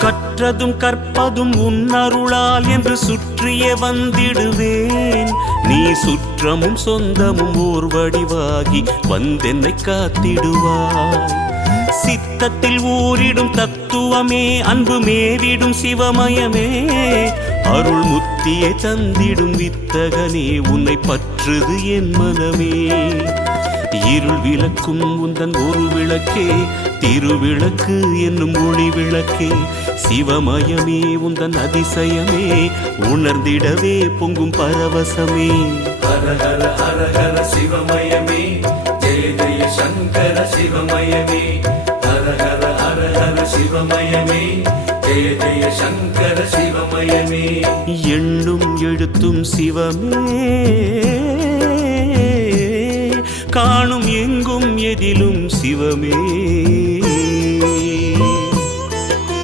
கற்றதும் கற்பதும் உன்னருளால் என்று சுற்றிய வந்திடுவேன். நீ சுற்றமும் சொந்தமும் ஓர் வடிவாகி வந்தென்னை காத்திடுவாய். சித்தத்தில் ஊரிடும் தத்துவமே, அன்பு மேவிடும் சிவமயமே, அருள் முத்தியை தந்திடும் வித்தகனே, உன்னை பற்றுது என் மனமே. இருள் விளக்கும் உந்தன் ஒரு விளக்கே, திருவிளக்கு என்னும் ஒளி விளக்கே, சிவமயமே உந்தன் அதிசயமே, உணர்ந்திடவே பொங்கும் பரவசமே. ஹர ஹர ஹர ஹர சிவமயமே, ஜெய ஜெய சங்கர சிவமயமே. ஹர ஹர ஹர ஹர சிவமயமே, ஜெய ஜெய சங்கர சிவமயமே. எண்ணும் எழுத்தும் சிவமே, காணும் எங்கும் எதிலும் சிவமே.